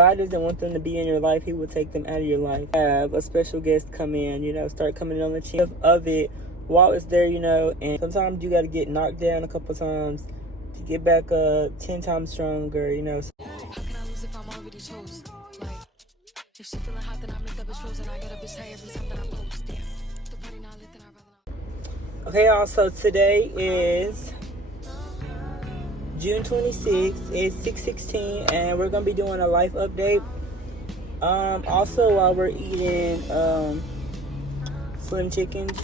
God doesn't want them to be in your life, he will take them out of your life. Have a special guest come in, you know, start coming in on the chin of it while it's there, you know, and sometimes you got to get knocked down a couple times to get back up 10 times stronger, you know. How can I lose if I'm already chosen? Like, if she feeling hot, then I make that bitch frozen. I get a bitch high every time that I post. Damn, the party not lit, then I'd rather not. Okay, y'all, so today is June 26th. It's 6:16, and we're gonna be doing a life update. Also, while we're eating slim chickens,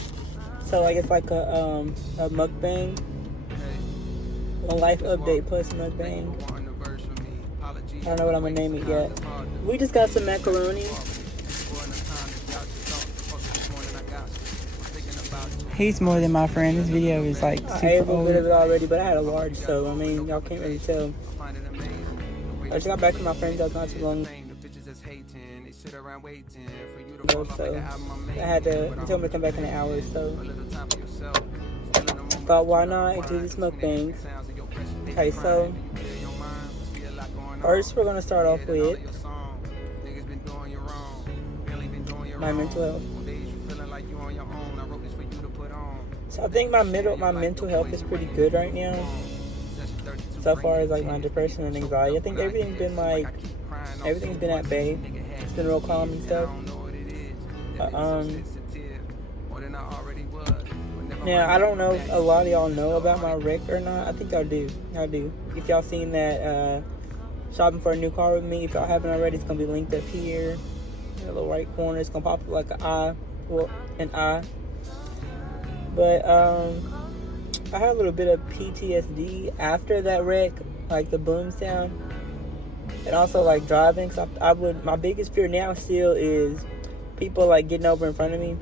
so like it's like a mukbang, a life update plus mukbang. I don't know what I'm gonna name it yet. We just got some macaroni. He's more than my friend. This video is like super I ate a little bit of it already, but I had a large, so I mean, y'all can't really tell. I just got back from my friend's house not too long ago, so I had to, he told me to come back in an hour, so thought why not do this mukbang. Okay, so first we're gonna start off with my mental health. So I think my mental health is pretty good right now. So far as like my depression and anxiety, I think everything's been at bay. It's been real calm and stuff. Now I don't know if a lot of y'all know about my wreck or not. I think y'all do. Y'all do. If y'all seen that shopping for a new car with me, if y'all haven't already, it's gonna be linked up here in the little right corner. It's gonna pop up like an eye. Well, an eye. But I had a little bit of PTSD after that wreck, like the boom sound, and also like driving. Cause my biggest fear now still is people like getting over in front of me,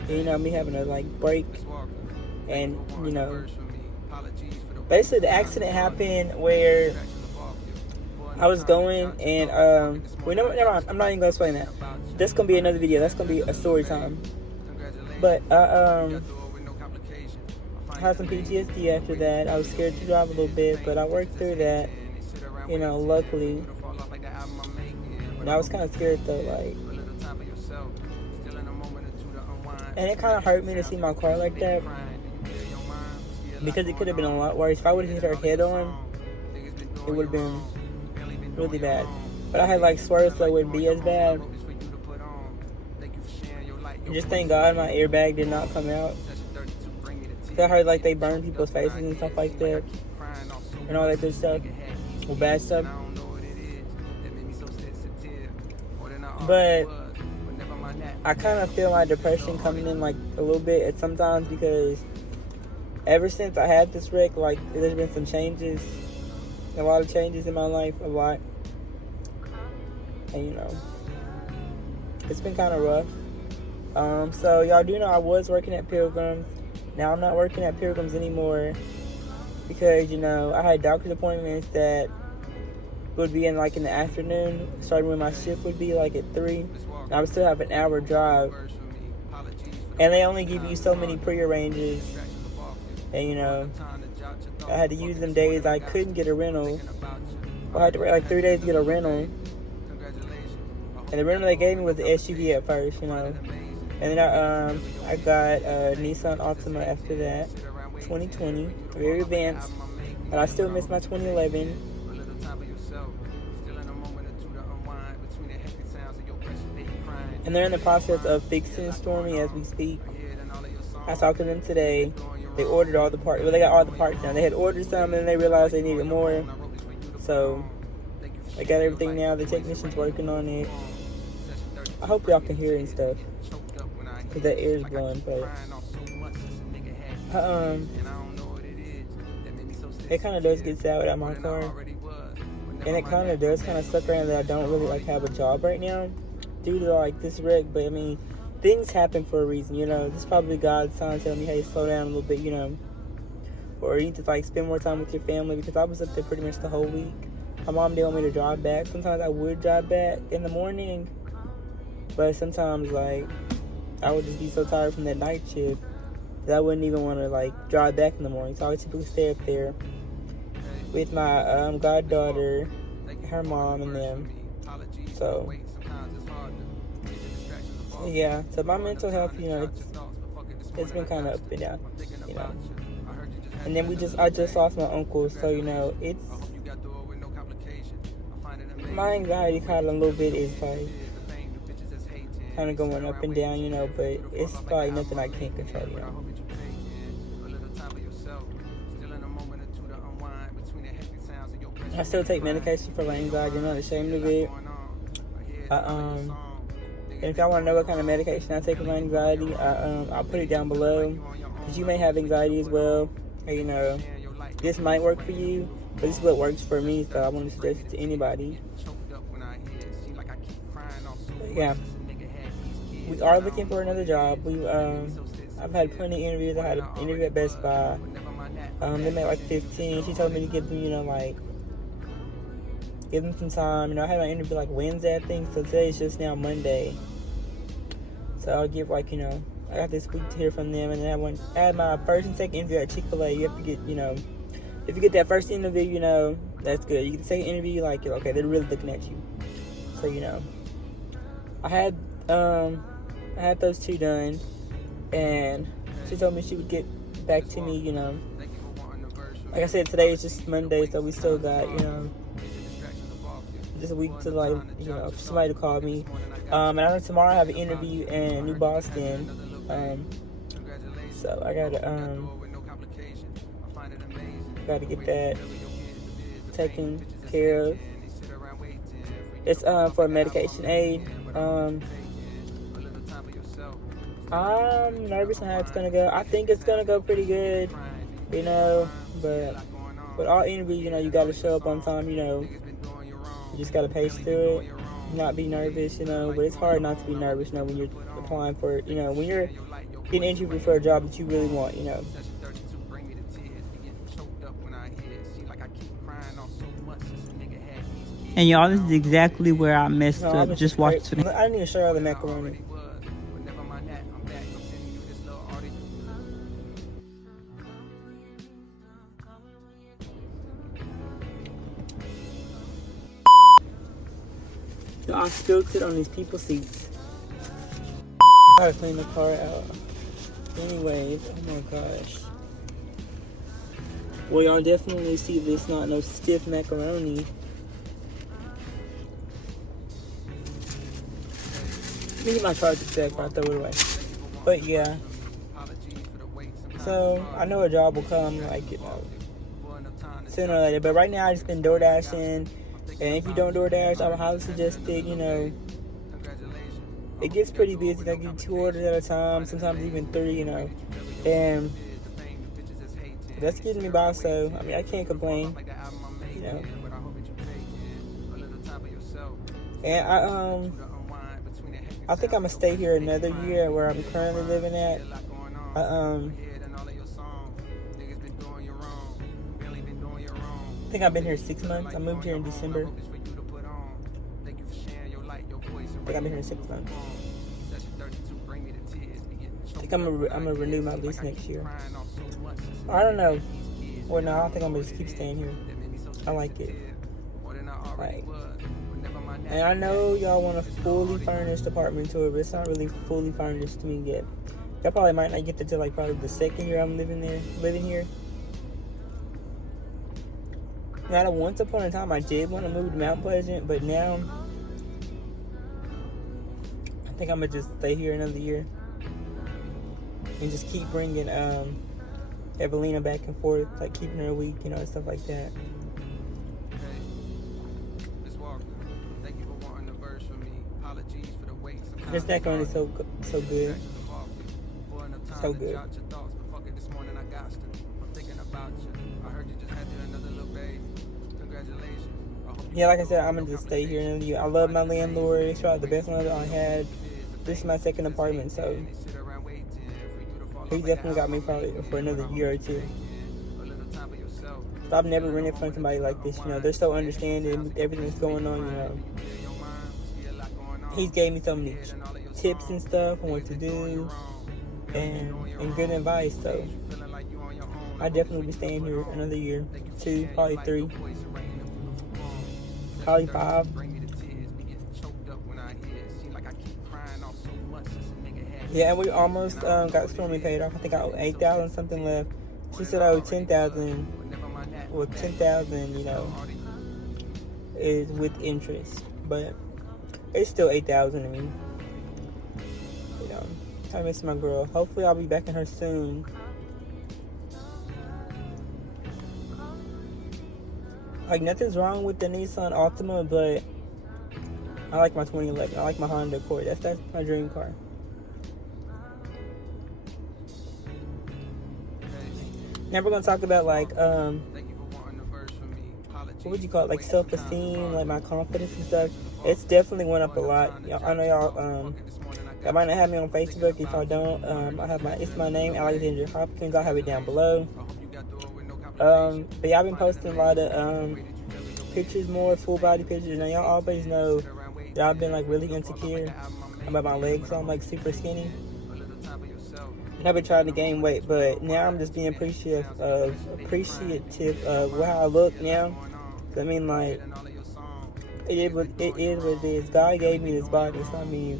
and, you know, me having to like brake, and you know, basically the accident happened where I was going and never mind, I'm not even gonna explain that. That's gonna be another video. That's gonna be a story time. But I had some PTSD after that. I was scared to drive a little bit, but I worked through that, you know, luckily. And I was kind of scared though, like, and it kind of hurt me to see my car like that, because it could have been a lot worse. If I would have hit her head on, it would have been really bad. But I had like swerves, so it wouldn't be as bad. And just thank God my airbag did not come out. I heard like they burn people's faces and stuff like that, and all that good stuff, or bad stuff. But I kind of feel my depression coming in like a little bit at sometimes, because ever since I had this wreck, like there's been some changes, a lot of changes in my life, a lot, and you know, it's been kind of rough. So y'all do know I was working at Pilgrims. Now I'm not working at Pilgrims anymore because, you know, I had doctor's appointments that would be in like in the afternoon, starting when my shift would be like at 3. And I would still have an hour drive. And they only give you so many pre-arranges. And, you know, I had to use them days I couldn't get a rental. I had to wait like 3 days to get a rental. And the rental they gave me was the SUV at first, you know. And then I got a Nissan Altima after that, 2020, very advanced, but I still miss my 2011. And they're in the process of fixing Stormy as we speak. I talked to them today. They ordered all the parts. Well, they got all the parts now. They had ordered some, and then they realized they needed more. So they got everything now. The technician's working on it. I hope y'all can hear it and stuff, because that air is blowing, but it kind of does get sad without my car, and it kind of does kind of suck around that I don't really like have a job right now due to like this wreck. But I mean, things happen for a reason, you know. This is probably God's sign telling me, hey, slow down a little bit, you know, or you need to like spend more time with your family, because I was up there pretty much the whole week. My mom didn't want me to drive back. Sometimes I would drive back in the morning, but sometimes like I would just be so tired from that night shift that I wouldn't even want to like drive back in the morning. So I would typically stay up there with my goddaughter, her mom, and them. So yeah, so my mental health, it's been kind of up and down, And then I just lost my uncle, so it's my anxiety kind of a little bit is like kind of going up and down, but it's like nothing I can't control, I still take medication for my anxiety. I'm not ashamed of it. And if y'all want to know what kind of medication I take for my anxiety, I'll put it down below. Because you may have anxiety as well. Or, this might work for you, but this is what works for me, so I want to suggest it to anybody. But yeah, we are looking for another job. I've had plenty of interviews. I had an interview at Best Buy. They made like 15. She told me to give them, give them some time. I had my interview like Wednesday, I think, so today's just now Monday. So I'll give I got this week to hear from them, and then I had my first and second interview at Chick-fil-A. You have to get, if you get that first interview, that's good. You get the second interview, okay, they're really looking at you. So, I had those two done, and she told me she would get back to me, Like I said, today is just Monday, so we still got, just a week to for somebody to call me. And I know tomorrow I have an interview in New Boston. So I gotta get that taken care of. It's for medication aid. I'm nervous on how it's gonna go. I think it's gonna go pretty good, but with all interviews, you gotta show up on time, you just gotta pace through it, not be nervous, but it's hard not to be nervous, when you're applying for, when you're getting interviewed for a job that you really want, And y'all, this is exactly where I messed up. Just watch it. I didn't even show y'all the macaroni. I spilled it on these people's seats. I gotta clean the car out. Anyways, oh my gosh. Well, y'all definitely see this not no stiff macaroni. Let me get my charger set before I throw it away. But yeah. So, I know a job will come, sooner or later. But right now, I just been door dashing. And if you don't DoorDash, I would highly suggest it, it gets pretty busy. I get 2 orders at a time, sometimes even 3, and that's getting me by, so, I can't complain, and I think I'm gonna stay here another year where I'm currently living at. I think I've been here 6 months. I moved here in December. I think I've been here 6 months. I think I'm gonna renew my lease next year. I don't know. Well, no, I don't think I'm gonna just keep staying here. I like it. And I know y'all want a fully furnished apartment tour, but it's not really fully furnished to me yet. Y'all probably might not get to till probably the second year I'm living here. Now, once upon a time, I did want to move to Mount Pleasant, but now I think I'm gonna just stay here another year and just keep bringing Evelina back and forth, keeping her a week, and stuff like that. This macaroni is so good, so good. Yeah, like I said, I'm gonna just stay here another year. I love my landlord. He's probably the best landlord I had. This is my second apartment, so he definitely got me probably for another year or 2. So I've never rented from somebody like this. They're so understanding with everything that's going on. He's gave me so many tips and stuff on what to do and good advice. So I definitely be staying here another year, 2, probably 3. Probably 5. Yeah, and we almost got Stormy paid off. I think I owe 8,000 something left. She said I owe 10,000. Well, 10,000, is with interest, but it's still 8,000 to me. I miss my girl. Hopefully, I'll be back in her soon. Like, nothing's wrong with the Nissan Altima, but I like my 2011. I like my Honda Accord. That's my dream car. Now we're gonna talk about like what would you call it? Like self-esteem, like my confidence and stuff. It's definitely went up a lot. I know y'all might not have me on Facebook. If I don't, I have it's my name, Alexandria Hopkins. I'll have it down below. But yeah, I've been posting a lot of pictures, more full body pictures. Now y'all always know that I've been like really insecure about my legs, so I'm like super skinny. And I've been trying to gain weight, but now I'm just being appreciative of how I look now. I mean, like, it is what it is. God gave me this body, so I mean,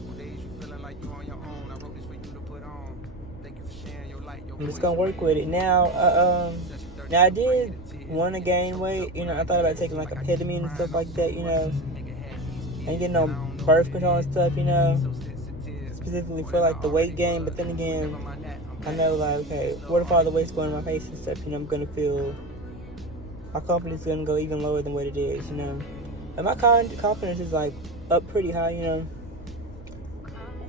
I'm just gonna work with it. Now I did want to gain weight. I thought about taking like a ketamine and stuff like that. And getting on birth control and stuff. Specifically for like the weight gain. But then again, I know like, okay, what if all the weight's going in my face and stuff? I'm gonna feel my confidence is gonna go even lower than what it is. And my confidence is like up pretty high.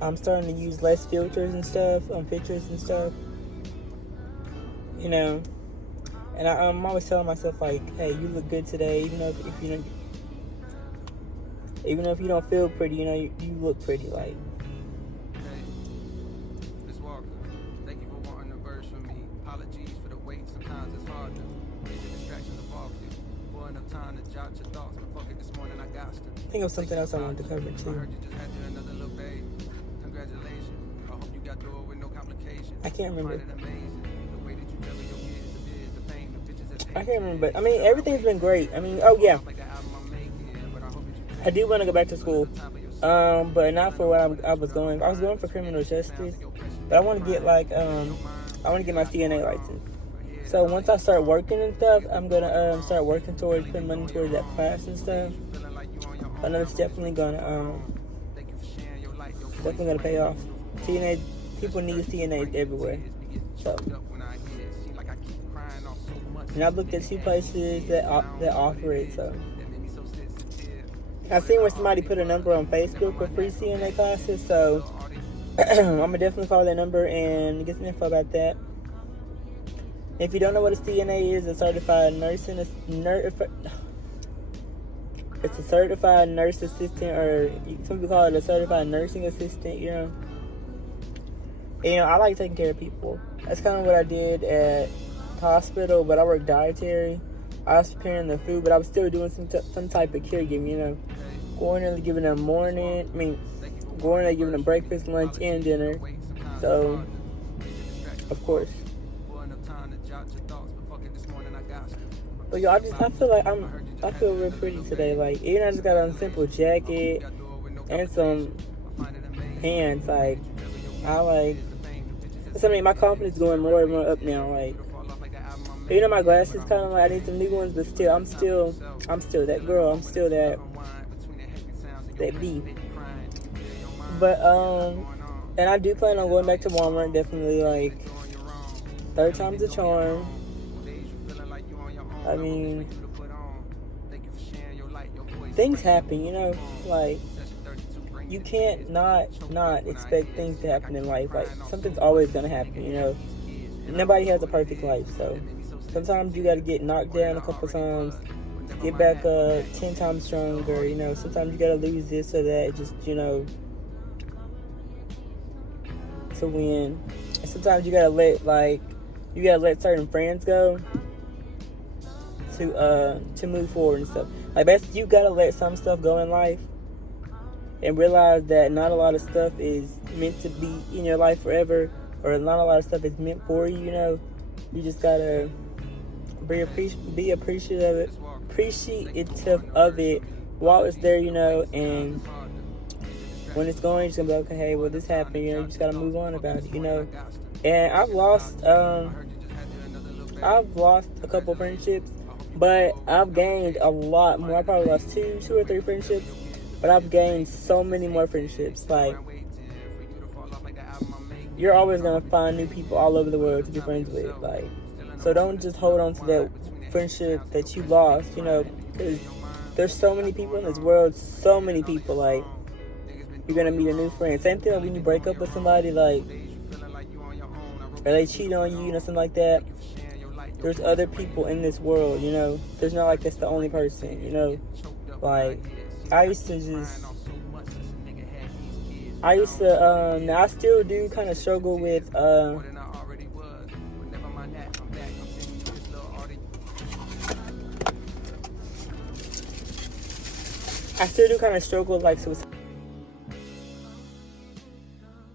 I'm starting to use less filters and stuff on pictures and stuff. And I'm always telling myself like, hey, you look good today, even if you don't feel pretty, you look pretty. Like, Miss Walker, thank you for wanting a verse from me. Apologies for the wait. Sometimes it's hard to get the distractions involved. For enough time to jot your thoughts, but fuck it, this morning I got to. I think of something else I wanted to cover too. I heard you just had you another little babe. Congratulations. I hope you got through it with no complications. I can't remember. I can't remember, but I mean, everything's been great. I mean, oh yeah, I do want to go back to school, but not for what I was going. I was going for criminal justice, but I want to get like I want to get my CNA license. So once I start working and stuff, I'm gonna start working towards putting money towards that class and stuff. I know it's definitely gonna pay off. CNA people need CNAs everywhere, so. And I've looked at 2 places that offer it, so. I've seen where somebody put a number on Facebook for free CNA classes, so I'm going to definitely call that number and get some info about that. If you don't know what a CNA is, a certified nursing, it's a certified nurse assistant, or some people call it a certified nursing assistant, I like taking care of people. That's kind of what I did at hospital, but I worked dietary. I was preparing the food, but I was still doing some type of caregiving, going in and giving them giving them breakfast, lunch, and dinner. So, of course. But y'all, I feel real pretty today. Like, even I just got on a simple jacket and some pants. Like, my confidence is going more and more up now. Like, my glasses kind of like, I need some new ones, but still, I'm still that girl. I'm still that B. But, and I do plan on going back to Walmart, definitely, like, 3rd time's a charm. I mean, things happen, like, you can't not expect things to happen in life. Like, something's always gonna happen, Nobody has a perfect life, so sometimes you gotta get knocked down a couple times, get back up 10 times stronger, sometimes you gotta lose this or that, just, to win. And sometimes you gotta let certain friends go to move forward and stuff. Like, basically, you gotta let some stuff go in life and realize that not a lot of stuff is meant to be in your life forever, or not a lot of stuff is meant for you, You just gotta be appreciative of it while it's there, and when it's going, you're just gonna be like, okay, hey, well, this happened, you know, you just gotta move on about it, you know. And I've lost a couple friendships, but I've gained a lot more. I probably lost two or three friendships, but I've gained so many more friendships. Like, you're always gonna find new people all over the world to be friends with. Like, so don't just hold on to that friendship that you lost, you know, because there's so many people in this world, so many people. Like, you're gonna meet a new friend. Same thing when you break up with somebody, like, or they cheat on you, you know, something like that. There's other people in this world, you know. There's not like that's the only person, you know. Like, now I still do kind of struggle with, like, suicide.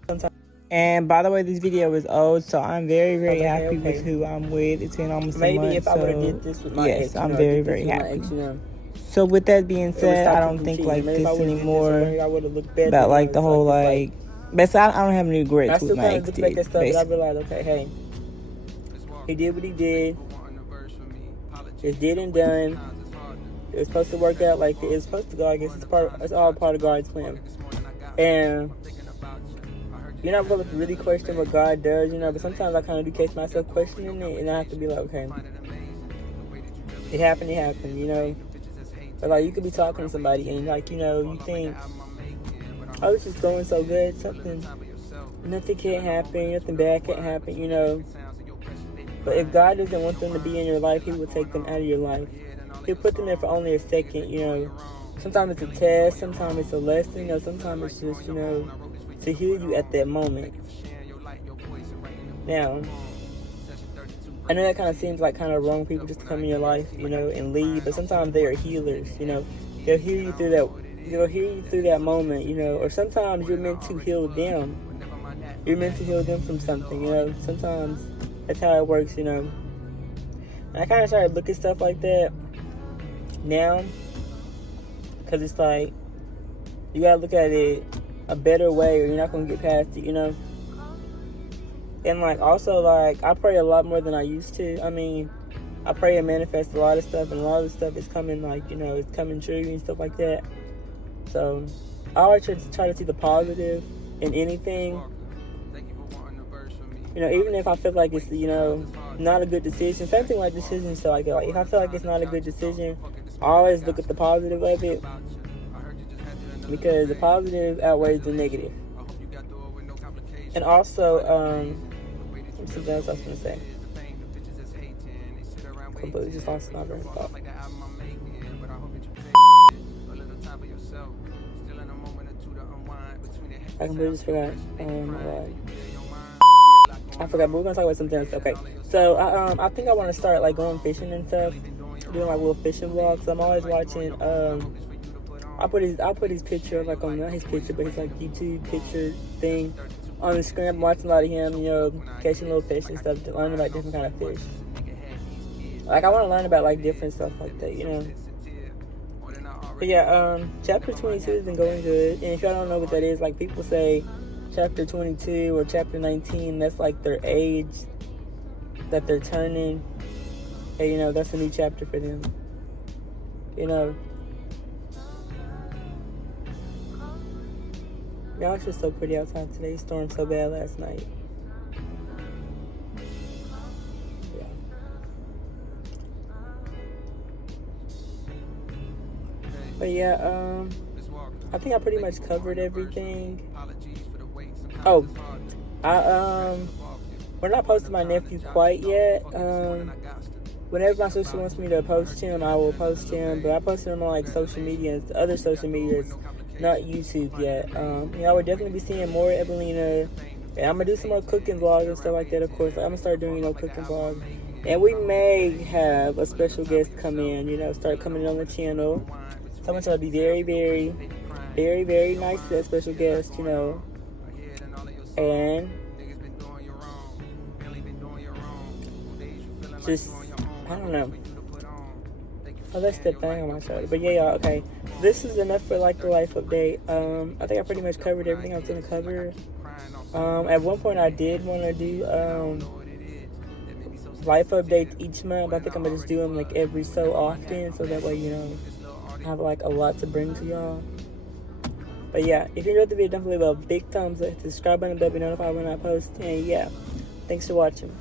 Sometimes. And by the way, this video is old, so I'm very, very happy with who I'm with. It's been almost a month. Maybe if I would have did this with my ex, yes, I'm very, very happy. So with that being said, I don't think like this anymore about like the whole like. Basically, I don't have any regrets with my ex. I still kind of look back at stuff, but I realized, okay, hey, he did what he did. It's did and done. It was supposed to work out like it was supposed to go. I guess it's all part of God's plan. And you're not going to really question what God does, you know, but sometimes I kind of do catch myself questioning it, and I have to be like, okay, it happened, you know. But, like, you could be talking to somebody, and, like, you know, you think, oh, it's just going so good, nothing can't happen, nothing bad can't happen, you know. But if God doesn't want them to be in your life, He will take them out of your life. He'll put them there for only a second, you know. Sometimes it's a test, sometimes it's a lesson, you know, sometimes it's just, you know, to heal you at that moment. Now, I know that kind of seems like kind of wrong people just to come in your life, you know, and leave, but sometimes they are healers, you know. They'll heal you through that moment, you know, or sometimes you're meant to heal them. You're meant to heal them from something, you know. Sometimes that's how it works, you know. And I kind of started looking at stuff like that now, because it's like, you gotta look at it a better way, or you're not gonna get past it, you know. And like, also, like, I pray a lot more than I used to. I mean, I pray and manifest a lot of stuff, and a lot of stuff is coming, like, you know, it's coming true and stuff like that. So I always try to see the positive in anything, you know, even if I feel like it's, you know, not a good decision. Same thing like decisions and stuff like that. Like, if I feel like it's not a good decision, I always look at the positive of it, because the positive outweighs the negative. And also, something else I was going to say. Completely just lost my brain thought. I completely just forgot. Oh my God. I forgot, but we're going to talk about something else. Okay. So, I think I want to start, like, going fishing and stuff. Doing, like, little fishing vlogs. I'm always watching, I'll put his picture, like, on, not his picture, but his, like, YouTube picture thing on the screen. I'm watching a lot of him, you know, catching little fish and stuff, learning about different kind of fish. Like, I want to learn about, like, different stuff like that, you know. But yeah, chapter 22 has been going good. And if y'all don't know what that is, like, people say chapter 22 or chapter 19, that's, like, their age that they're turning. And, you know, that's a new chapter for them. You know. Y'all, it's just so pretty outside today. It stormed so bad last night. Yeah. But yeah, I think I pretty much covered everything. Oh, we're not posting my nephew quite yet. Whenever my sister wants me to post him, I will post him. But I posted him on, like, social media, other social medias. Not YouTube yet. You know, we'll definitely be seeing more Evelina. And I'm going to do some more cooking vlogs and stuff like that, of course. I'm going to start doing, you know, cooking vlogs. And we may have a special guest come in, you know, start coming on the channel. So I'm going to try to be very, very, very, very nice to that special guest, you know. And just, I don't know. Oh, that's the thing on my shoulder. But yeah, y'all, okay. this is enough for like the life update. I think I pretty much covered everything I was gonna cover. At one point I did want to do life updates each month. I think I'm gonna just do them like every so often, so that way, you know, I have like a lot to bring to y'all. But yeah, if you enjoyed the video, don't forget to leave a big thumbs up, hit the subscribe button, be notified when I post. And yeah, thanks for watching.